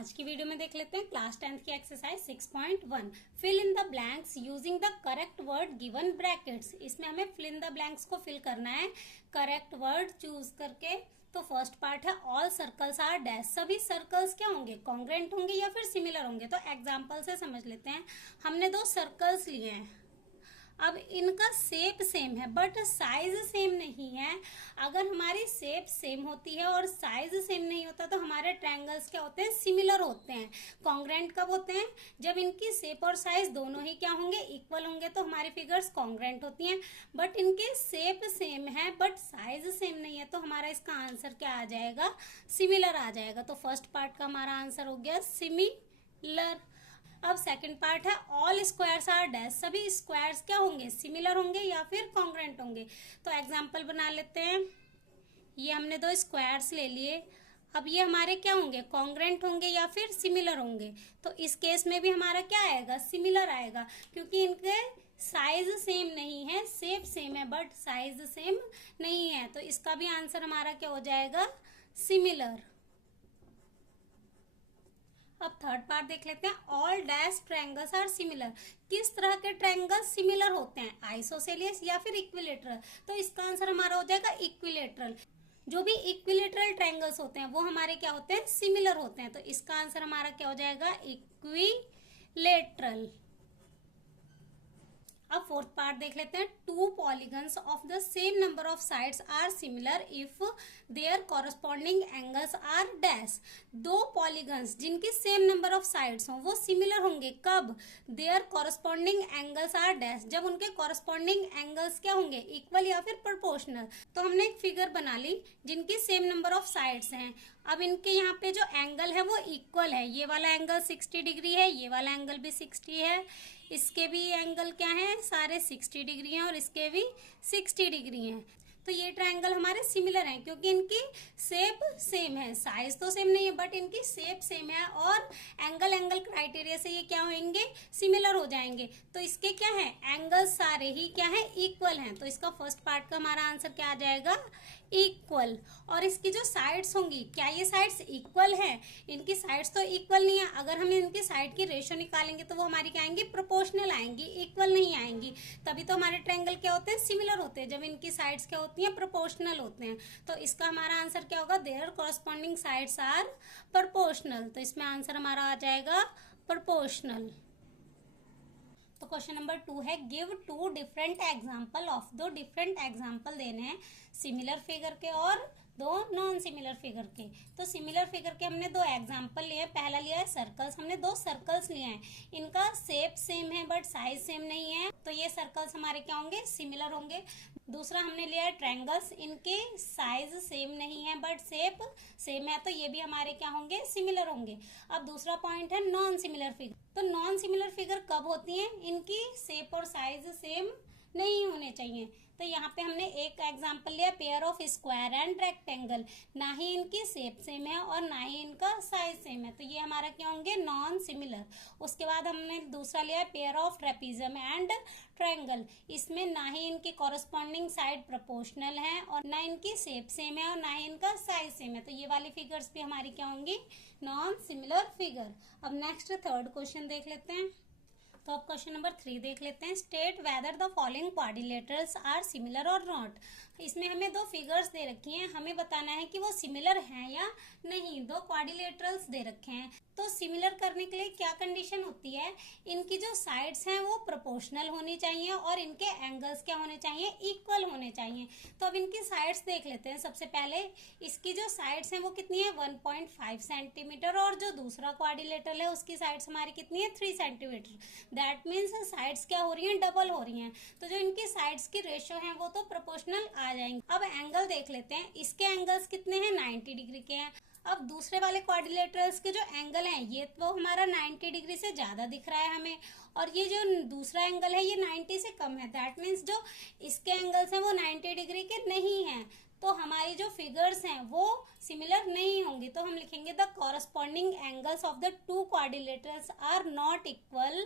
आज की वीडियो में देख लेते हैं क्लास 10th की exercise 6.1 fill in the blanks using the correct word given brackets. इसमें हमें फिल इन द ब्लैंक्स को फिल करना है करेक्ट वर्ड चूज करके। तो फर्स्ट पार्ट है ऑल सर्कल्स आर डैश। सभी सर्कल्स क्या होंगे, कॉन्ग्रेंट होंगे या फिर सिमिलर होंगे। तो एग्जाम्पल से समझ लेते हैं। हमने दो सर्कल्स लिए हैं, अब इनका शेप सेम है बट साइज सेम नहीं है। अगर हमारी शेप सेम होती है और साइज सेम नहीं होता तो हमारे ट्रायंगल्स क्या होते हैं, सिमिलर होते हैं। कॉन्ग्रेंट कब होते हैं, जब इनकी शेप और साइज दोनों ही क्या होंगे, इक्वल होंगे, तो हमारी फिगर्स कॉन्ग्रेंट होती हैं। बट इनके शेप सेम है बट साइज सेम नहीं है, तो हमारा इसका आंसर क्या आ जाएगा, सिमिलर आ जाएगा। तो फर्स्ट पार्ट का हमारा आंसर हो गया सिमिलर। अब सेकंड पार्ट है ऑल स्क्वायर्स आर डैश। सभी स्क्वायर्स क्या होंगे, सिमिलर होंगे या फिर कॉन्ग्रेंट होंगे। तो एग्जांपल बना लेते हैं। ये हमने दो स्क्वायर्स ले लिए, अब ये हमारे क्या होंगे, कॉन्ग्रेंट होंगे या फिर सिमिलर होंगे। तो इस केस में भी हमारा क्या आएगा, सिमिलर आएगा, क्योंकि इनके साइज सेम नहीं है, शेप सेम है बट साइज सेम नहीं है। तो इसका भी आंसर हमारा क्या हो जाएगा, सिमिलर। अब थर्ड पार्ट देख लेते हैं। All dash triangles are similar. किस तरह के ट्रायंगल्स सिमिलर होते हैं, आइसोसेलियस या फिर इक्विलेटरल। तो इसका आंसर हमारा हो जाएगा इक्विलेटरल। जो भी इक्विलेटरल ट्रायंगल्स होते हैं वो हमारे क्या होते हैं, सिमिलर होते हैं। तो इसका आंसर हमारा क्या हो जाएगा, इक्विलेटरल। अब फोर्थ पार्ट देख लेते हैं। Two polygons of the same number of sides are similar if their corresponding angles are dash. दो पॉलीगन्स जिनकी सेम नंबर ऑफ साइड्स हों वो सिमिलर होंगे कब, their corresponding angles are dash, जब उनके कॉरस्पॉन्डिंग एंगल्स क्या होंगे, इक्वल या फिर प्रोपोर्शनल। तो हमने एक फिगर बना ली जिनकी सेम नंबर ऑफ साइड्स हैं। अब इनके यहाँ पे जो एंगल है वो इक्वल है। ये वाला एंगल 60 डिग्री है, ये वाला एंगल भी 60 है, इसके भी एंगल क्या है, सारे 60 डिग्री हैं और इसके भी 60 डिग्री हैं। तो ये ट्रायंगल हमारे सिमिलर हैं क्योंकि इनकी शेप सेम है, साइज तो सेम नहीं है बट इनकी शेप सेम है और एंगल क्राइटेरिया से ये क्या होंगे, सिमिलर हो जाएंगे। तो इसके क्या है, एंगल सारे ही क्या है, इक्वल हैं। तो इसका फर्स्ट पार्ट का हमारा आंसर क्या आ जाएगा, इक्वल। और इसकी जो साइड्स होंगी, क्या ये साइड्स इक्वल हैं, इनकी साइड्स तो इक्वल नहीं है। अगर हम इनकी साइड की रेशियो निकालेंगे तो वो हमारी क्या आएंगी, प्रोपोर्शनल आएंगी, इक्वल नहीं आएंगी। तभी तो हमारे ट्रायंगल क्या होते हैं, सिमिलर होते हैं, जब इनकी साइड्स क्या होती हैं, प्रोपोर्शनल होते हैं। तो इसका हमारा आंसर क्या होगा, their corresponding sides are proportional. तो इसमें आंसर हमारा आ जाएगा प्रोपोर्शनल। तो क्वेश्चन नंबर 2 है give two different example of. दो डिफरेंट एग्जाम्पल देने हैं सिमिलर फिगर के और दो नॉन सिमिलर फिगर के। तो सिमिलर फिगर के हमने दो एग्जाम्पल लिए हैं। पहला लिया है सर्कल्स, हमने दो सर्कल्स लिए हैं, इनका शेप सेम है बट साइज सेम नहीं है, तो ये सर्कल्स हमारे क्या होंगे, सिमिलर होंगे। दूसरा हमने लिया है ट्रायंगल्स, इनके साइज सेम नहीं है बट शेप सेम है, तो ये भी हमारे क्या होंगे, सिमिलर होंगे। अब दूसरा पॉइंट है नॉन सिमिलर फिगर। तो नॉन सिमिलर फिगर कब होती है, इनकी शेप और साइज सेम नहीं होने चाहिए। तो यहाँ पे हमने एक एग्जांपल लिया pair of square and rectangle, ना ही इनकी शेप सेम है और ना ही इनका साइज सेम है, तो ये हमारा क्या होंगे, नॉन सिमिलर। उसके बाद हमने दूसरा लिया pair of trapezium and triangle, इसमें ना ही इनके कॉरस्पॉन्डिंग साइड प्रोपोर्शनल है और ना इनकी शेप सेम है और ना ही इनका साइज सेम है, तो ये वाली फिगर्स भी हमारी क्या होंगी, नॉन सिमिलर फिगर। अब नेक्स्ट थर्ड क्वेश्चन देख लेते हैं। तो अब क्वेश्चन नंबर 3 देख लेते हैं। State whether the following quadrilaterals are similar और नॉट। इसमें हमें दो फिगर्स दे रखी हैं, हमें बताना है कि वो सिमिलर हैं या नहीं। दो क्वाड्रिलेटरल्स दे रखे हैं, तो सिमिलर करने के लिए क्या कंडीशन होती है, इनकी जो साइड्स हैं वो प्रोपोर्शनल होनी चाहिए और इनके एंगल्स क्या होने चाहिए, इक्वल होने चाहिए। तो अब इनकी साइड्स देख लेते हैं। सबसे पहले इसकी जो साइड्स हैं वो कितनी है, 1.5 सेंटीमीटर, और जो दूसरा क्वाड्रिलेटरल है उसकी साइड्स हमारी कितनी है, 3 सेंटीमीटर। दैट मीन्स साइड्स क्या हो रही हैं, डबल हो रही हैं। तो जो इनकी साइड्स की रेशियो है वो तो प्रोपोर्शनल आ जाएंगे। अब एंगल देख लेते हैं, इसके एंगल्स कितने हैं, 90 डिग्री के हैं। अब दूसरे वाले क्वाड्रिलेटरल्स के जो एंगल हैं ये तो हमारा 90 डिग्री से ज्यादा दिख रहा है हमें, और ये जो दूसरा एंगल है ये 90 से कम है। दैट मीन्स जो इसके एंगल्स हैं वो 90 डिग्री के नहीं हैं, तो हमारी जो फिगर्स हैं वो सिमिलर नहीं होंगी। तो हम लिखेंगे the corresponding angle angles of the two quadrilaterals are not equal,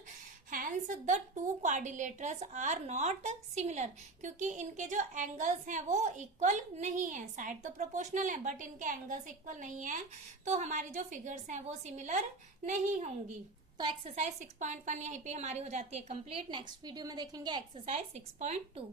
hence the two quadrilaterals are not similar. क्योंकि इनके जो एंगल्स हैं वो इक्वल नहीं है, साइड तो प्रोपोर्शनल है बट इनके एंगल्स इक्वल नहीं है, तो हमारी जो फिगर्स हैं वो सिमिलर नहीं होंगी. तो एक्सरसाइज 6.1 यहीं पे हमारी हो जाती है कंप्लीट. नेक्स्ट वीडियो में देखेंगे एक्सरसाइज 6.2.